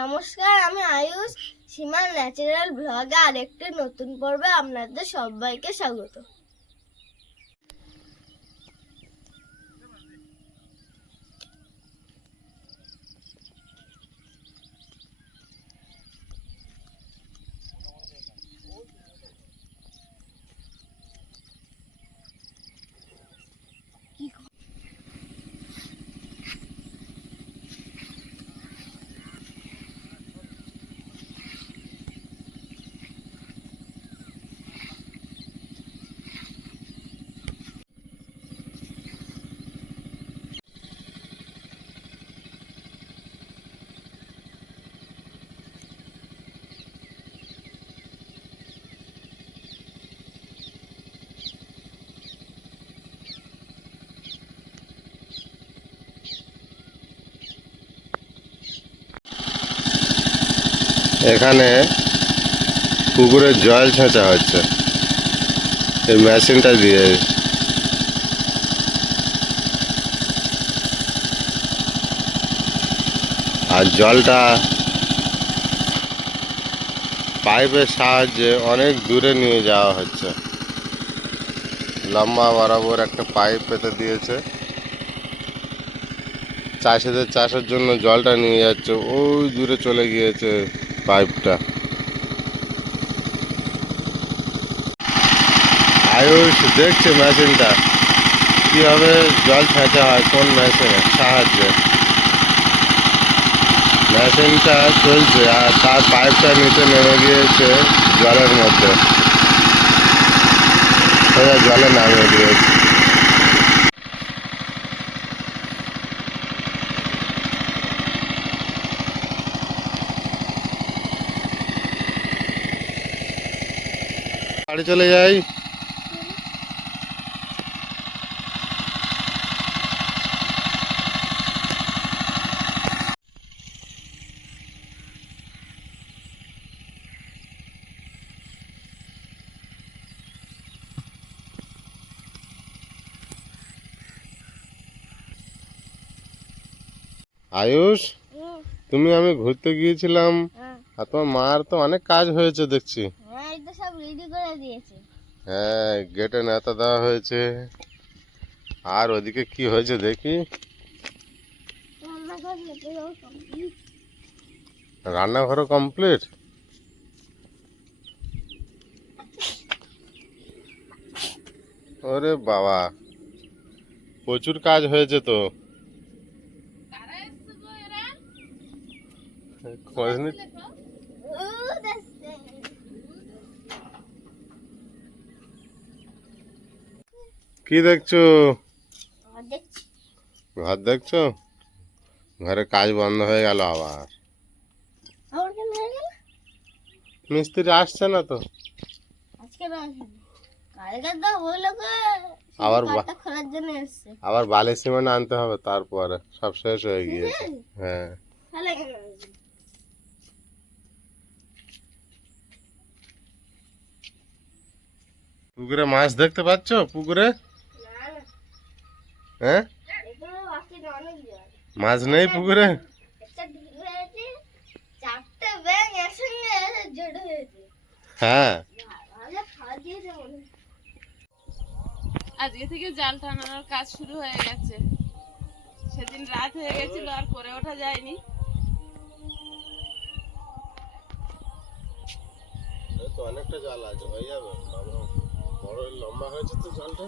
নমস্কার আমি আয়ুষ সীমা ন্যাচারাল ব্লগে আরেকটি নতুন পর্বে আপনাদের সবাইকে স্বাগত। এখানে পুকুরে জল ছেঁচা হচ্ছে। এই মেশিনটা দিয়ে। আর জলটা পাইপের সাহায্যে অনেক দূরে নিয়ে যাওয়া হচ্ছে। লম্বা বরাবর একটা পাইপ পেতে দিয়েছে। চাষিদের চাষের জন্য জলটা নিয়ে যাচ্ছে। ওই দূরে চলে গিয়েছে। পাইপটা। আয়ুষ, দেখছে মেশিনটা? কীভাবে জল ছেঁচা হয়, কোন মেশিনের সাহায্যে? মেশিনটা চলছে আর তার পাইপটা নিচে নেমে গিয়েছে জলের মধ্যে। জলে নামিয়ে দিয়েছে। বাড়ি চলে যাই। আয়ুষ তুমি আমি ঘুরতে গিয়েছিলাম। হ্যাঁ। আর তোমার মার তো অনেক কাজ হয়েছে দেখছি। হ্যাঁ, সব রেডি করে দিয়েছে। হ্যাঁ গেটে নেতা দেওয়া হয়েছে। আর ওদিকে কি হয়েছে দেখি। রান্নাঘরও কমপ্লিট ওরে বাবা প্রচুর কাজ হয়েছে তো। খোঁজ নি- ও, দেখছে। কি দেখছ? ঘর দেখছ। ঘরে কাজ বন্ধ হয়ে গেল আবার। মিস্ত্রি আসছে না তো। আবার আবার বালি সিমেন্ট আনতে হবে তারপরে সব শেষ হয়ে গিয়েছে। হ্যাঁ? পুকুরে মাছ দেখতে পাচ্ছ? পুকুরে? হ্যাঁ? মাছ নেই পুকুরে? হয়। আজকে থেকে জাল টানানোর কাজ শুরু হয়ে গেছে। সেদিন রাত হয়ে গেছিল আর করে ওঠা যায়নি। তো অনেকটা জল আছে হয়ে যাবে। বড় লম্বা হয়েছে তো জলটা।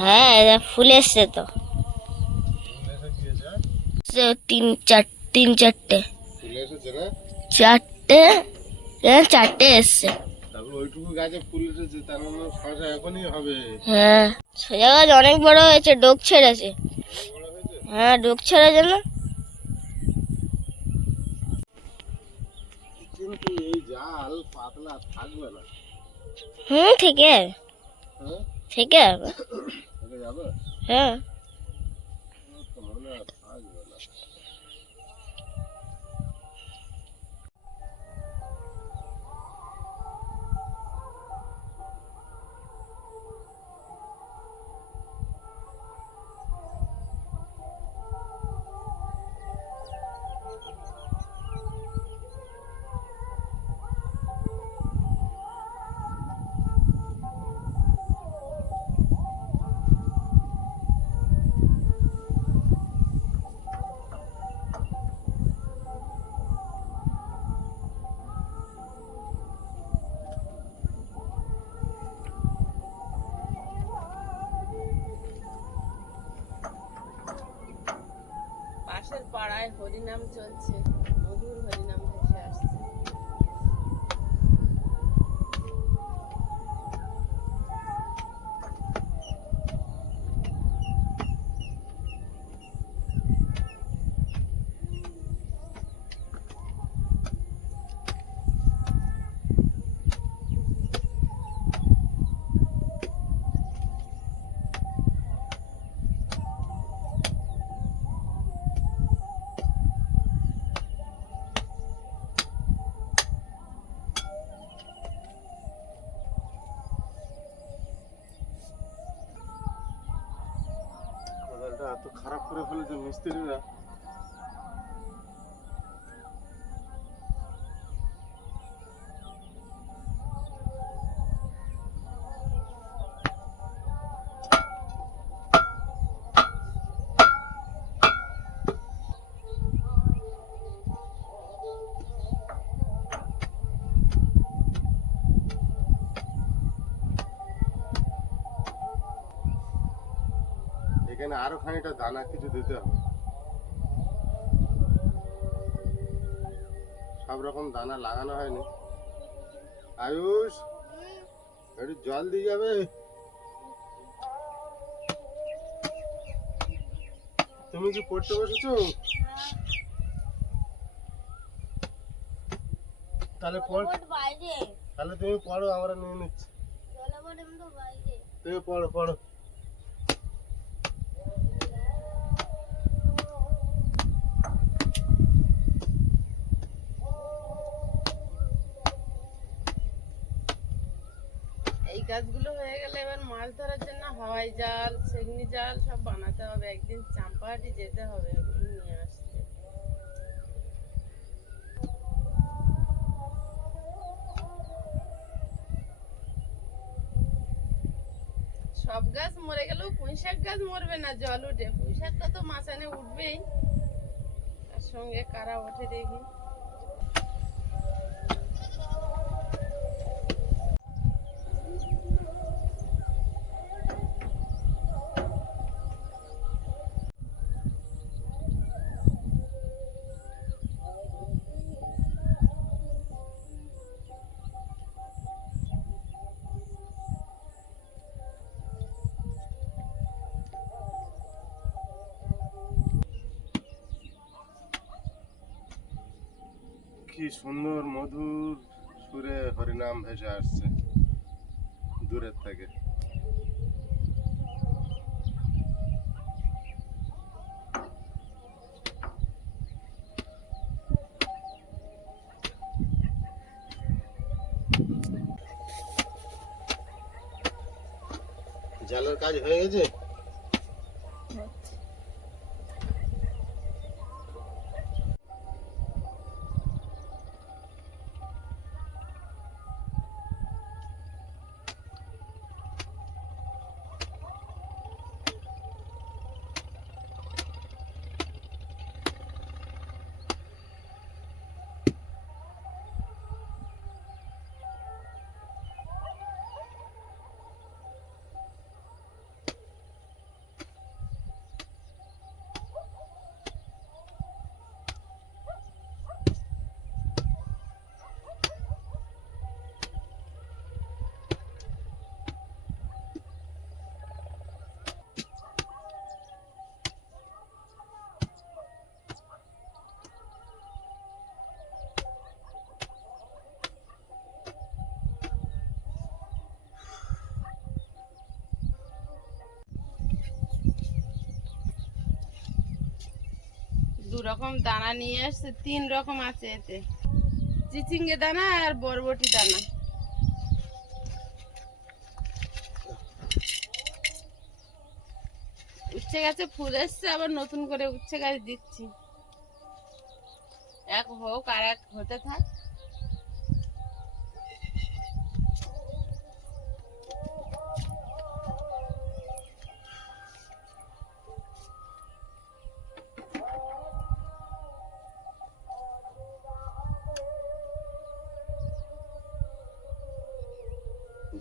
হ্যাঁ এটা ফুল এসছে তো। তিন চার তিন চারটে। চারটে হ্যাঁ চারটে এসছে। মানে হ্যাঁ সোজা গাছ অনেক বড় হয়েছে ডোক ছেড়েছে। হ্যাঁ ডোক ছেড়েছে না? কিন্তু এই জাল পাতলা থাকবে না। হুম থেকে হ্যাঁ থেকে যাবে? হ্যাঁ। পাশের হরিনাম চলছে। মিস্ত্রিরা। এখানে আরও খানিকটা দানা কিছু দিতে হবে। সব রকম দানা লাগানো হয়নি। আয়ুষ একটু জল দিয়ে যাবে? তুমি কি পড়তে বসেছো? তাহলে পড়। তাহলে তুমি পড়ো আমরা নিয়ে নিচ্ছি। তুমি পড়ো পড়ো এই কাজগুলো হয়ে গেলে এবার মাছ ধরার হাওয়াই জাল, সেগনি জাল সব বানাতে হবে, একদিন চাম্পাহাটি যেতে হবে নিয়ে আসতে। সব গাছ মরে গেলেও পুঁই শাক গাছ মরবে না, জল উঠে। পুঁই শাকটা তো মাচানে উঠবেই। তার সঙ্গে কারা ওঠে দেখি। কি সুন্দর মধুর সুরে হরিনাম ভেসে আসছে দূরের থেকে। জালের কাজ হয়ে গেছে? রকম দানা নিয়ে এসছে, তিন রকম আছে এতে। চিচিঙ্গে দানা আর বরবটি দানা। উচ্ছে গাছে ফুল এসছে, আবার নতুন করে উচ্ছে গাছ দিচ্ছি। এক হোক আর এক হতে থাক।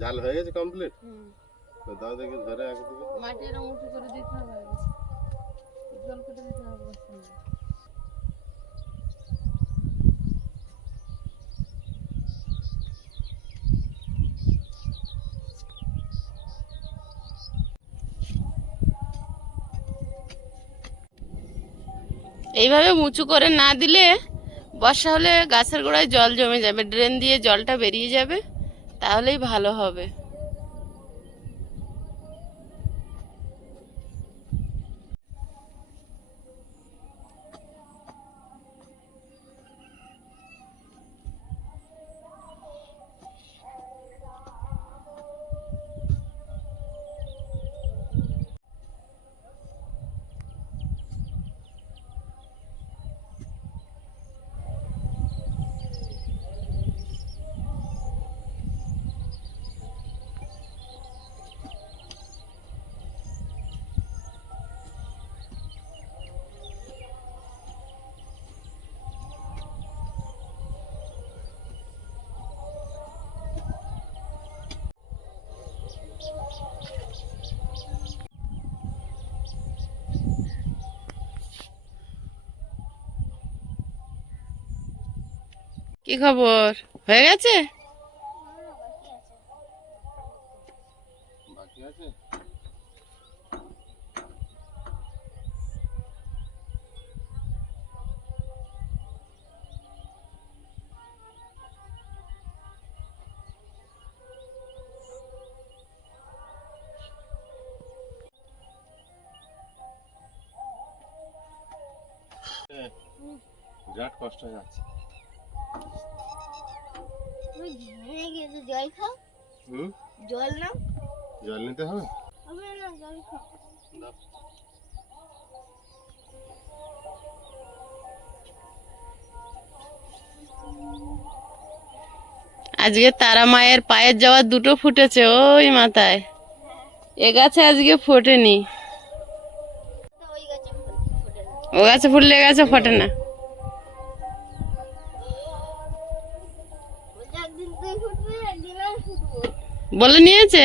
জাল হয়ে গেছে কমপ্লিট তো দাও দেখি ধরে আগে একদিকে মাটি এরকম উঁচু করে দিতে হবে। জল কেটে দিতে হবে এইভাবে উঁচু করে না দিলে বর্ষা হলে গাছের গোড়ায় জল জমে যাবে। ড্রেন দিয়ে জলটা বেরিয়ে যাবে। তাহলেই ভালো হবে। কি খবর? হয়ে গেছে? বাকি বিরাট কষ্ট হয়ে যাচ্ছে। তুমি গিয়ে জল খাও। হুম? জল নাও। জল নিতে হবে? হবে না জল খাও। আজকে তারা মায়ের পায়ের যাওয়ার দুটো ফুটেছে ওই মাথায়। এ গাছে আজকে ফোটেনি। তো ওই গাছে ফুল ফোটে না। ও গাছে ফুললে এ গাছে ফোটে না। বলে নিয়েছে?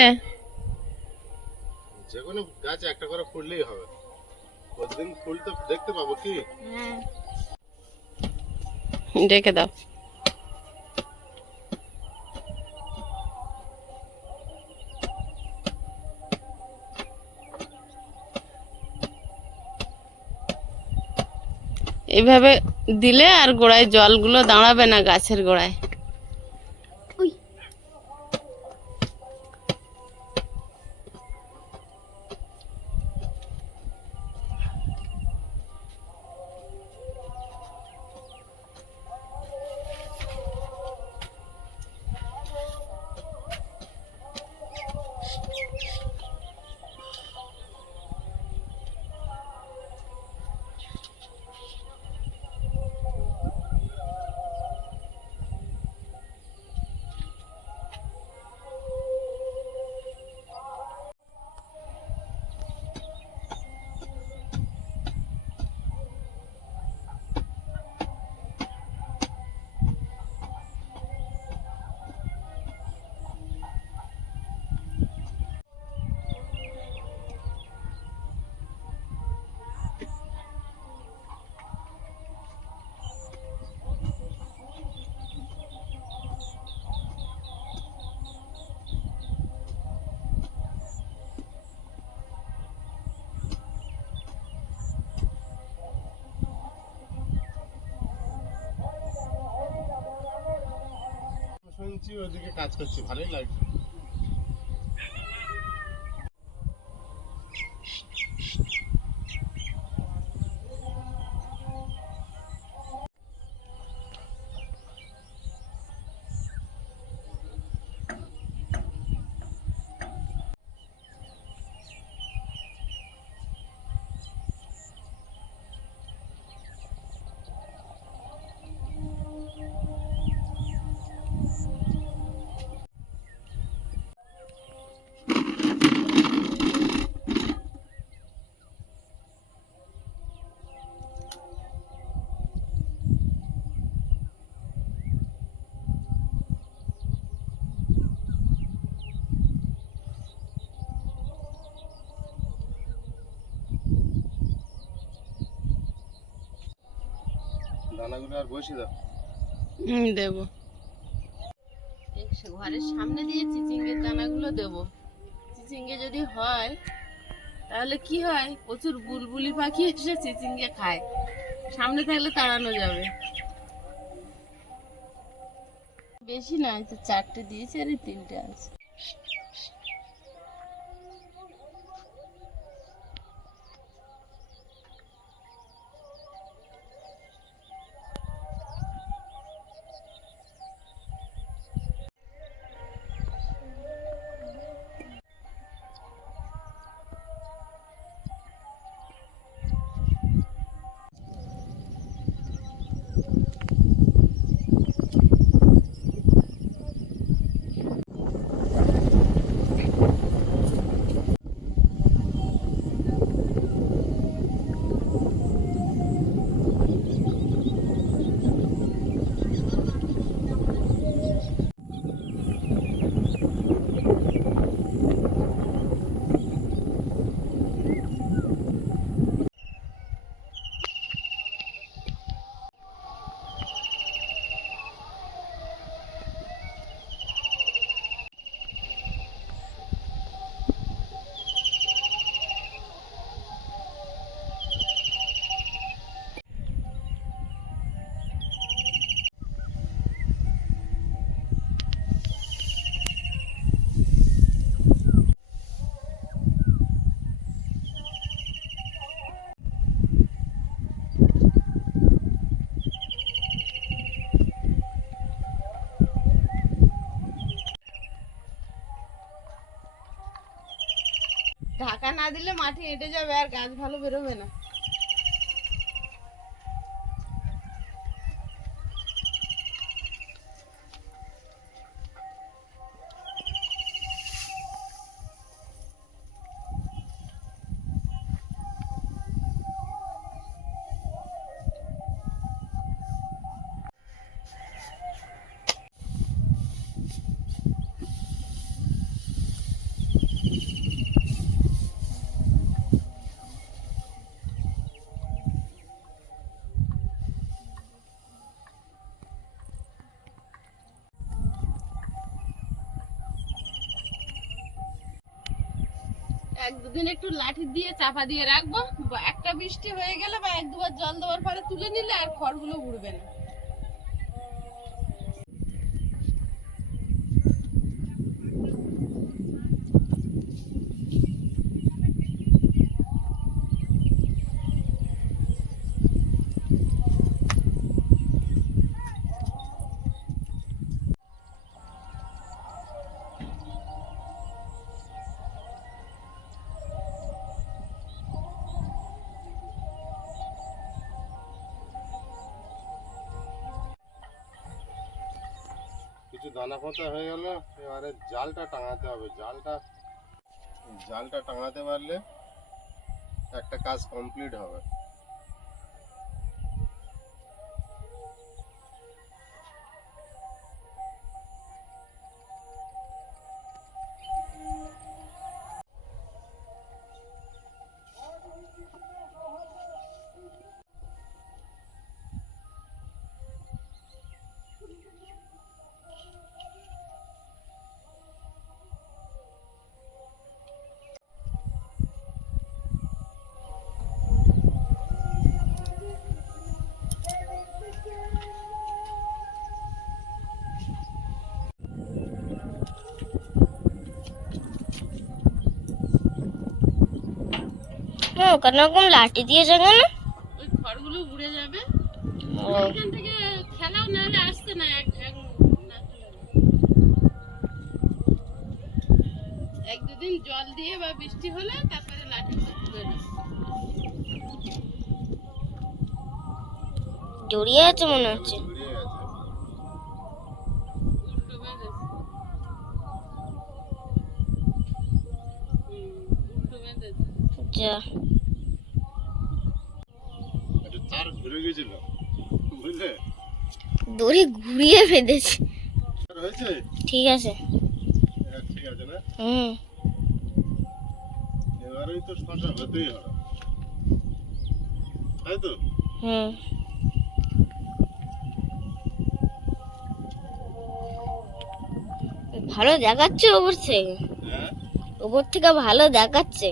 যে কোনো গাছে একটা করে ফুললেই হবে। প্রতিদিন ফুল তো দেখতে পাবো কি? হ্যাঁ। ডেকে দাও। এইভাবে দিলে আর গোড়ায় জলগুলো দাঁড়াবে না গাছের গোড়ায়। ওদিকে কাজ করছি ভালোই লাগছে। দানাগুলো আর বসে দাও হুম দেবো। ঘরের সামনে দিয়ে চিচিঙ্গের দানাগুলো দেবো। চিচিঙ্গে যদি হয় তাহলে কি হয়? প্রচুর বুলবুলি পাখি এসে চিচিঙ্গে খায়। সামনে থাকলে তাড়ানো যাবে। বেশি না এই তো চারটে দিয়েছে আর তিনটে আছে। না দিলে মাটি হেঁটে যাবে আর গাছ ভালো বেরোবে না। এক দুদিন একটু লাঠি দিয়ে, চাপা দিয়ে রাখব। একটা বৃষ্টি হয়ে গেলে বা এক দুবার জল দেওয়ার পরে তুলে নিলে আর খড়গুলো উড়বে না। দানা পাতা হয়ে গেল, এবারে জালটা টাঙাতে হবে। জালটা জালটা টাঙাতে পারলে একটা কাজ কমপ্লিট হবে। ওখানে ওরকম লাঠি দিয়েছে কেন ওই খড়গুলো উড়ে যাবে। ও। এখান থেকে খেলাও না হলে আসতে না এক না না। দুদিন জল দিয়ে বা বৃষ্টি হলে তারপরে নেবে জড়িয়ে আছে মনে হচ্ছে। আচ্ছা।, আচ্ছা। তার ঘুরে গেছিল। বুঝলে? দড়ি ঘুরিয়ে ফেলেছে ঠিক আছে। হুম। হুম। ভালো দেখাচ্ছে ওপর থেকে। ওপর থেকে ভালো দেখাচ্ছে।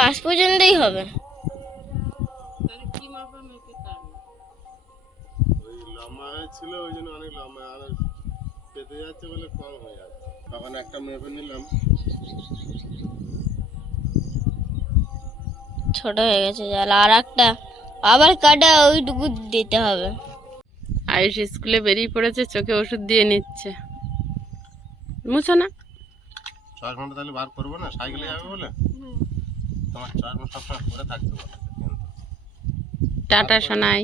বাস পর্যন্তই হবে। তাহলে কি মাপা মেপে ওই লম্বা হয়েছিল ওই জন্য অনেক লম্বা। আর পেতে যাচ্ছে বলে কম হয়ে যাচ্ছে। তখন একটা মেপে নিলাম। ছোট হয়ে গেছে জাল আর একটা আবার কাটা ওইটুকু দিতে হবে। আয়ুষ স্কুলে বেরিয়ে পড়েছে চোখে ওষুধ দিয়ে নিচ্ছে। মুছো না। চশমাটা তাহলে বার করব না? সাইকেলে যাবে বলে? তোমার সবসময় থাকতে টাটা শোনাই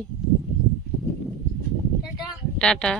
টাটা। টাটা।